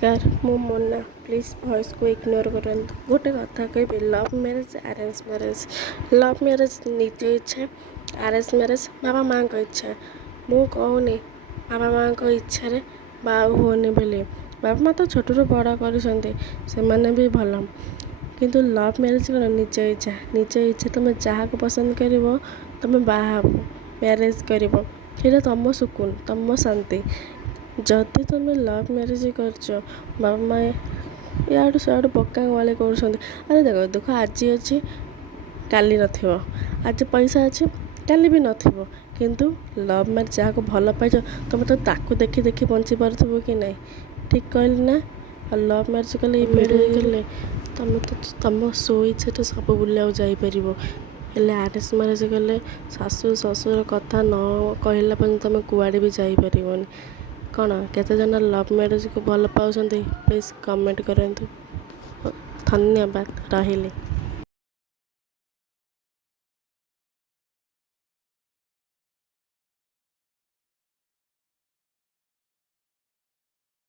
Car मो Mona please voice को ignore करंतु गोटे कथा कहबी love marriage arrange marriage love marriage निज इच्छा अरेंज मैरिज बाबा माँ को इच्छा मु कहूनी बाबा माँ को इच्छा बाऊ होनी बोली बाबा माँ तो छोटू बड़ा कर भी भल किंतु लव मैरिज कौन निज इच्छा तुम जहाँ को पसंद कर तुम बाहा मैरेज कर तुम सुकुन तुम शांति जदि तुम लव मैरिज कर बाबा माँ इाड़ू सियाड़ू पक्का वाले कर अरे देख दुख आज अच्छी काली नथिबो आज पैसा अच्छे काली भी नथिबो किंतु लव मैरिज जहाँ को भल पाइछ तुम तो ताकू देखी देखी बंची पार्थ्व कि नहीं ठीक कहली ना। और लव मैरिज कले गले तुम तो तुम सो इच्छा तो सब बुलाऊ जापर हेल्ले अरेंज मैरिज कले शाशु शशुर कथा न कहला तुम कुआड़े भी जापर कौन केते जन लव मैरिज को भल पाउछन्ति प्लीज कमेंट करंतु। धन्यवाद रहिले।